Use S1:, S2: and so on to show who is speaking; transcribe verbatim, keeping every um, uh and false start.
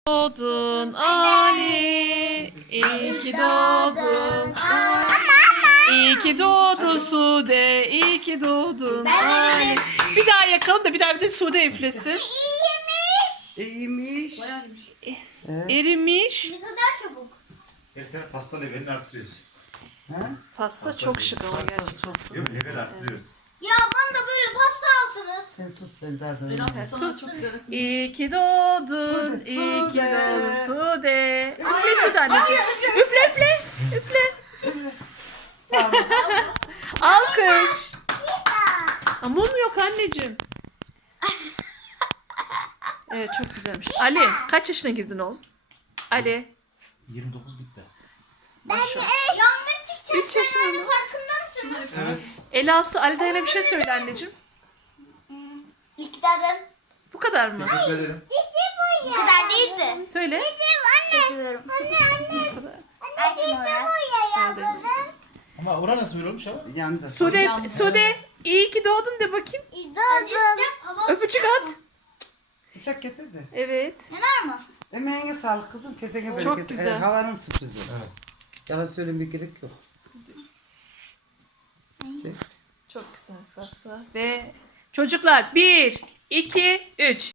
S1: Doğdun Ali, iyi ki doğdun. İyi ki doğdun Sude, iyi ki doğdun Ali. Bir daha yakalım da bir daha bir de Sude üflesin.
S2: İyiymiş.
S1: Erimiş.
S3: Ne kadar çabuk.
S4: Her sene pasta levelini arttırıyoruz.
S2: Ha?
S1: Pasta çok şık ama gerçekten.
S4: Yok level arttırıyoruz.
S3: Ya bana da böyle pasta alsanız.
S2: Sen sus sen daha da.
S1: Sus. İyi ki doğdun,
S2: Sude,
S1: iyi ki
S2: Sude.
S1: doğdun Sude. Üfle Sude anneciğim. Üfle üfle, üfle. Alkış. Aa, mum yok anneciğim. Evet çok güzelmiş. Ali kaç yaşına girdin oğlum? Ali.
S4: yirmi dokuz bitti.
S1: Maşallah.
S3: Yangın çıkacak.
S1: Üç yaşında
S3: Yani
S1: mı?
S3: farkında mısınız?
S4: Evet.
S1: Elası Ali dayına bir şey söyle anneciğim.
S3: İktidarım.
S1: Bu kadar mı?
S4: Teşekkür ederim.
S3: Bu kadar değildi.
S1: Söyle.
S3: Seviyorum. Anne anne.
S1: Bu kadar.
S3: Anne
S1: Hadi.
S4: Ama ora nasıl öyle olmuş ama?
S2: Yandı.
S1: Sude, Sude iyi ki doğdun de bakayım.
S3: Doğdum.
S1: Öpücük at.
S2: Bıçak getir de.
S1: Evet.
S3: Ne var mı?
S2: Emeğine sağlık kızım. Kesene bereket.
S1: Çok güzel.
S2: Ee, havanın sürprizi.
S4: Evet.
S2: Yalan söylemeye gerek yok. Çek.
S1: Çok güzel pasta. Ve çocuklar bir, iki, üç.